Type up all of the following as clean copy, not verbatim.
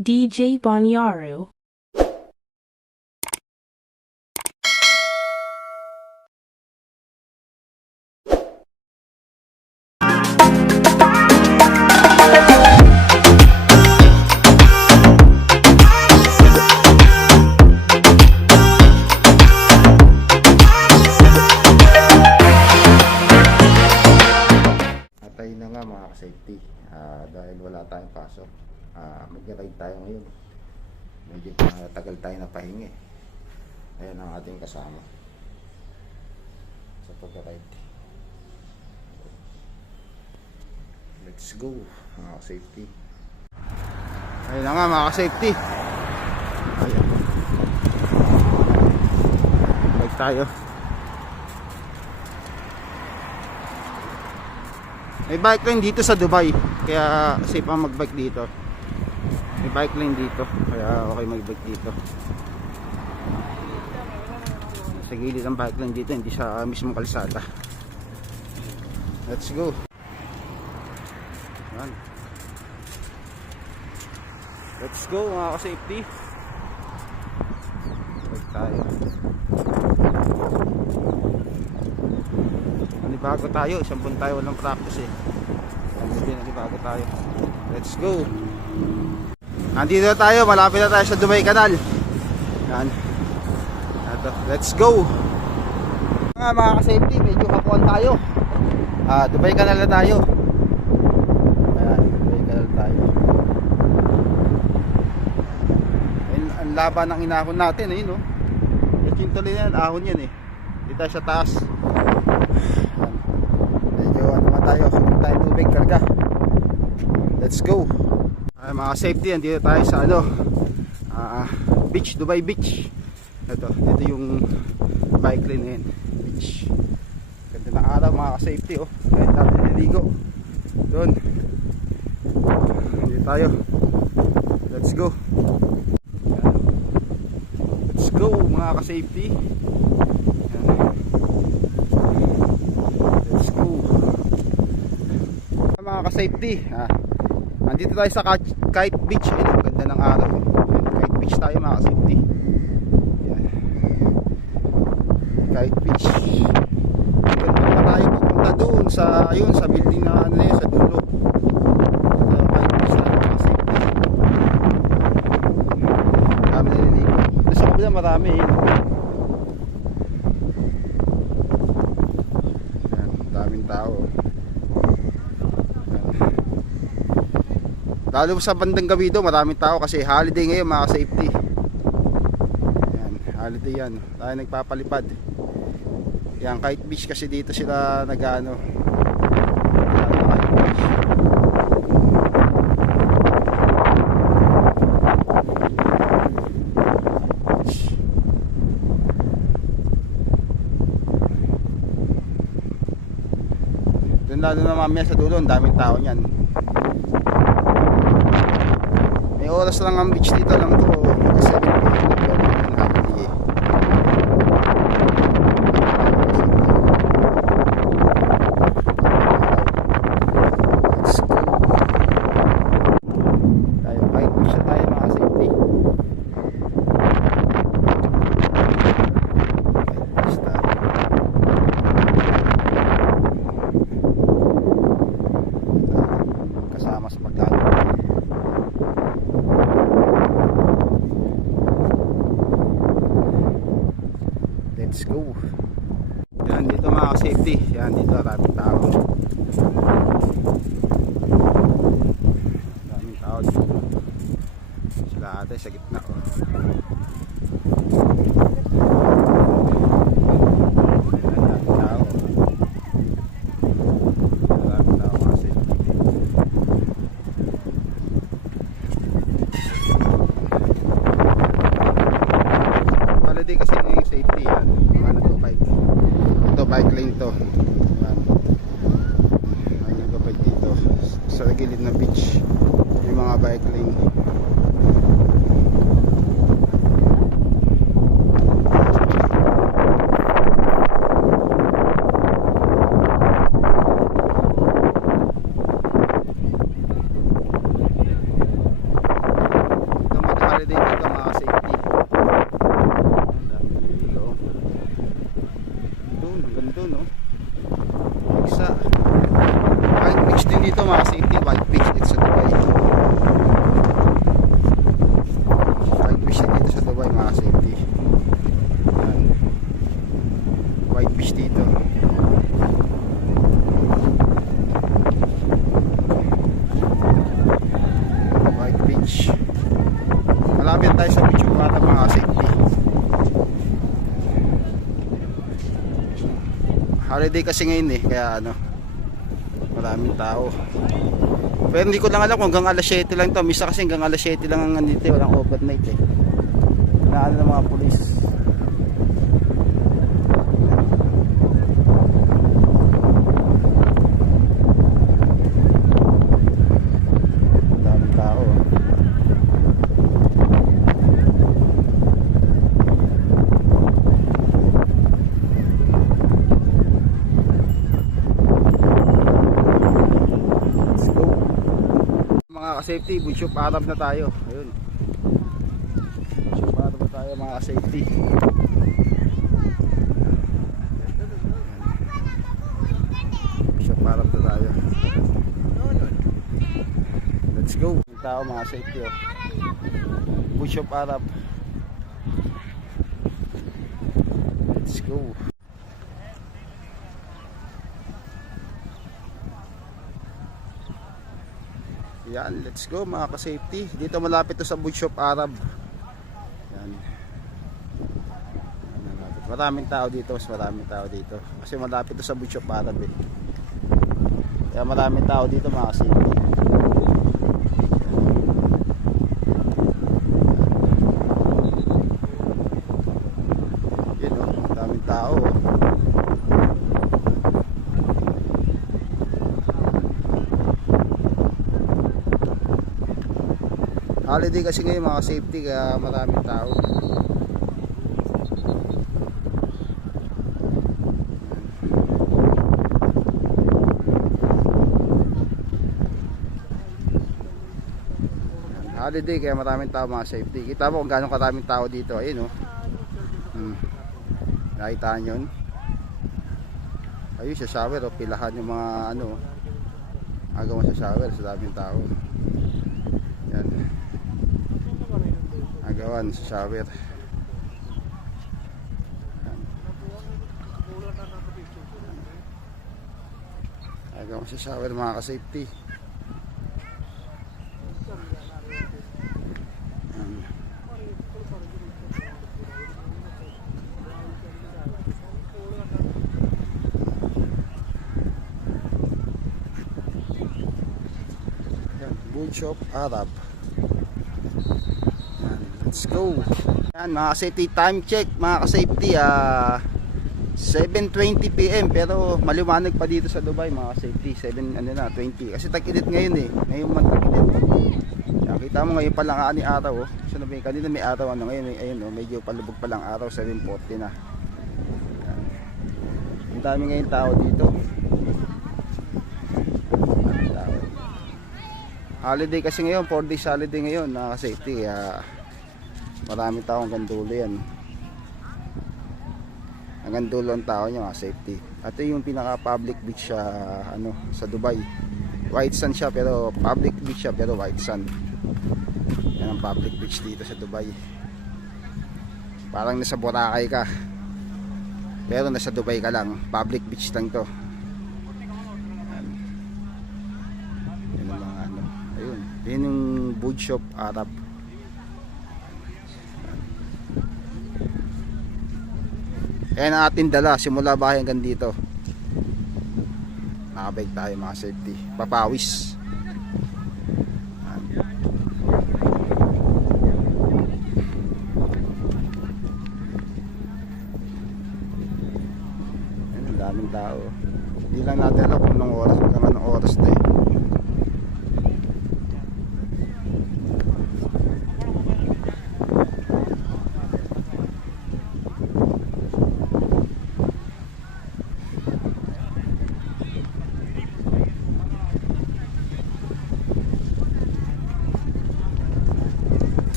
DJ Banyaru. Atay na nga mga ka-safety, dahil wala tayong pasok, mag-ride tayo ngayon. Medyo tagal tayo na pahingi. Ayan ang ating kasama sa pag-ride. Let's go mga ka-safety. Ayun na nga mga ka-safety. Ayan, bike tayo. May bike lane dito sa Dubai, kaya safe ang mag-bike dito. May bike lane dito, kaya okay mag-bike dito. Sa gilid ang bike lane dito, hindi sa mismong kalsada. Let's go. Yan. Let's go mga ka-safety. Bike tayo. Bago tayo, isang buwan tayo walang practice eh. Bago tayo. Let's go. Nandito na tayo, malapit na tayo sa Dubai Canal. Yan. Ito, let's go. Mga ka-safety, medyo kakuan tayo. Dubai Canal na tayo. Ayan, Dubai Canal tayo. Ayun, ang laban ng inahon natin, ayun oh. Yung tuloy yan, ahon yan eh. Dito tayo sa taas. Tayo, tayo tubig karga. Let's go. Ay, mga safety, andito tayo sa beach, Dubai Beach. Ito yung bike lane na yun, beach. Ganda ng araw mga safety oh. Kahit natin niligo doon. Andito tayo. Let's go. Let's go mga ka-safety. Mga ka-safety, andito tayo sa Kite Beach. Ayun, ganda ng araw. Kite Beach tayo mga ka-safety. Yan. Kite Beach. Ganda pa tayo pupunta doon sa, ayun, sa building na ano yun, sa dulo. Kite Beach tayo mga ka-safety. Marami nililigo. Doon sa kabila marami eh. Yan, daming tao. Lalo sa bandang Gawido, maraming tao kasi holiday ngayon mga safety. Yan, holiday yan. Tayo nagpapalipad. Yan, Kite Beach kasi dito sila nag-ano. Doon lalo na mamaya sa dulo, daming tao niyan. Oras lang ang beach dito lang to kasi tayo bike beach na tayo mga safety. Kasama sa paglalaro. Let's go. Yan dito mga safety. Yan dito maraming tao. Maraming tao dito. Sila ate sa gitna. Maraming tao. Maraming tao mga safety. Holiday kasi na yung safety yan. Ito bike lane to. May nagbabike dito sa gilid ng beach. Yung mga bike lane. safety, White Beach dito sa Dubai. White Beach dito sa Dubai mga safety. Yan. White Beach dito. White Beach. Malapit tayo sa beach para mga safety. Holiday kasi ngayon eh, kaya ano, maraming tao. Pero hindi ko lang alam kung hanggang alas 7 lang to. Misa kasi hanggang alas 7 lang ang nandito, walang overnight eh. Naano ng mga pulis. Daming tao. Mga ka-safety, Burj of Arab na tayo. Ayun. Burj of Arab na tayo mga ka-safety. Burj of Arab na tayo. Let's go. Yung tao mga safety oh. Burj of Arab. Let's go. Yan, let's go mga ka-safety. Dito malapit to sa Burj of Arab. Yan. Maraming tao dito, mas maraming tao dito. Kasi malapit to sa Burj of Arab eh. Kaya maraming tao dito mga ka-safety. Yan oh, maraming tao oh. Holiday kasi ngayon mga safety, kaya maraming tao. Holiday kaya maraming tao mga safety. Kita mo kung gaano karaming tao dito. Ayun oh. Nakita nyo yun. Ayun sa shower oh. Pilahan yung mga ano. Agawan sa shower sa daming tao. Yan. Agawan sa shower. Agawan sa shower mga ka-safety. Burj of Arab. Yan, let's go. Yan mga ka-safety, time check mga ka-safety 7:20 PM pero maliwanag pa dito sa Dubai mga ka-safety. 7:20 kasi tag-init ngayon eh. Ngayon man tag-init. Yan, kita mo ngayon pa lang ani araw oh. So kanina may araw ano ngayon ayun oh, medyo palubog pa lang araw 7:40 na. Yan. Ang dami ngayon tao dito. Holiday kasi ngayon, 4 days holiday ngayon na safety, kaya maraming tao hanggang dulo yan. Hanggang dulo ang tao niya mga safety. At ito yung pinaka public beach ano, sa Dubai. White sand siya pero public beach siya pero white sand. Yan ang public beach dito sa Dubai. Parang nasa Boracay ka pero nasa Dubai ka lang. Public beach lang to. Yun yung Burj of Arab. Ayan ang ating dala simula bahay hanggang dito. Nakabike tayo mga safety. Papawis. Ayan, ang daming tao. Hindi lang natin alam kung anong oras hanggang anong oras na eh.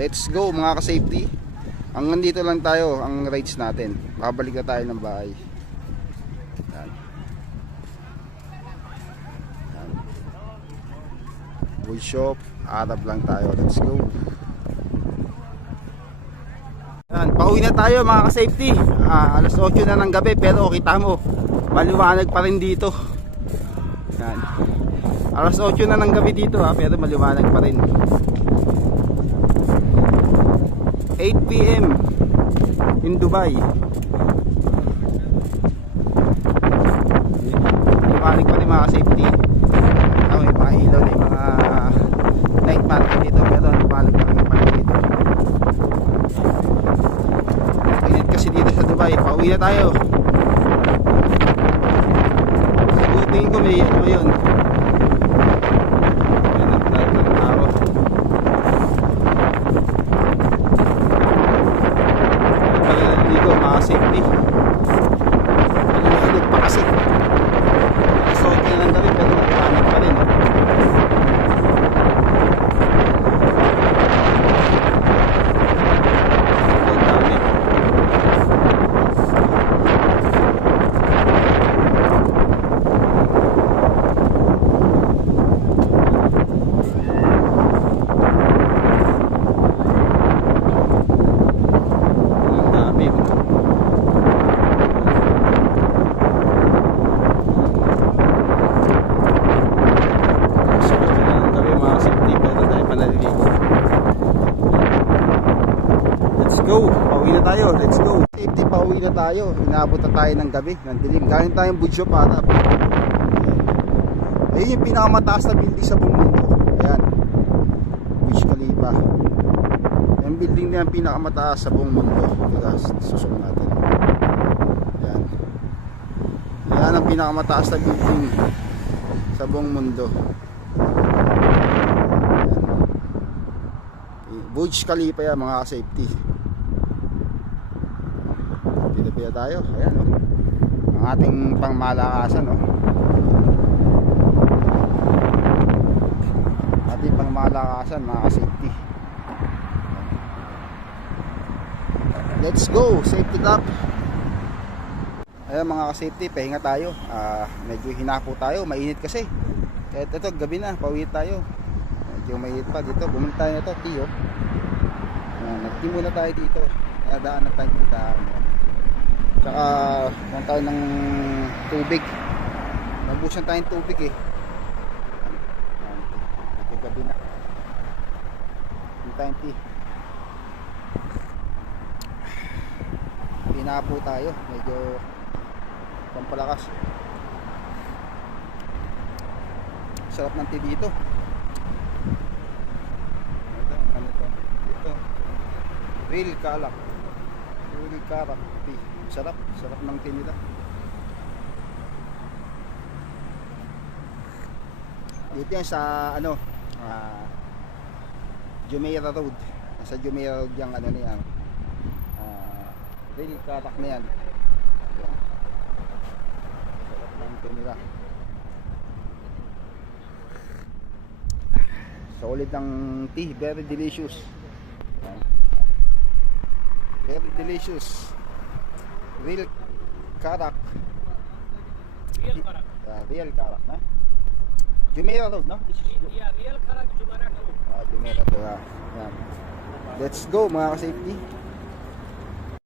Let's go mga ka-safety. Hanggang dito lang tayo ang rides natin. Babalik na tayo ng bahay. Yan. Yan. Wood shop, Arab lang tayo. Let's go. Yan, pauwi na tayo mga ka-safety. Alas 8 na ng gabi pero kita mo, maliwanag pa rin dito. Yan. Alas 8 na ng gabi dito pero maliwanag pa rin. 8 PM in Dubai. Maliwanag pa rin mga safety. May mga ilaw na yung mga night market dito pero maliwanag pa rin dito. Init kasi dito sa Dubai. Pauwi na tayo. Tingin ko may ano yun. Safety. Maliwanag pa kasi. So, okay lang gawin pero maliwanag pa rin. Ang dami. Go, pauwi na tayo, let's go. Safety, pauwi na tayo. Inaabot na tayo ng gabi, ng dilim. Galing tayong Budyo para. Ayun yung pinakamataas na building sa buong mundo. Ayan, Burj Khalifa. Yung building na yung pinakamataas sa buong mundo. Susunod natin. Ayan. Ayan ang pinakamataas na building sa buong mundo. Ayan. Burj Khalifa yan mga safety. Pila tayo, ayan o, ang ating pangmalakasan o, ating pangmalakasan mga safety. Let's go, safety top. Ayan mga safety, pahinga tayo. Medyo hinapo tayo, mainit kasi. Kahit ito, gabi na, pauwi tayo. Medyo mainit pa dito, bumili tayo na ito, tiyo. Nagtimo na tayo dito, nadaan na tayo dito. Tsaka lang tayo ng tubig. Nabusan tayong tubig eh. Gabi na. Yung tayong tea. Pinapo tayo. Medyo pampalakas. Sarap ng tea dito. Ano to? Dito. Real Karak. Real Karak tea. Sarap ng tea nila. Dito yan sa ano, Jumeirah Road. Sa Jumeirah Road yung ano niya. Real Karak na yan. Sarap ng tea nila. Solid ng tea, very delicious. Very delicious. Real Karak. Real Karak, na? Jumeirah Road, no? Yeah, Real Karak Jumeirah Road. Jumeirah Road. Let's go mga ka-safety.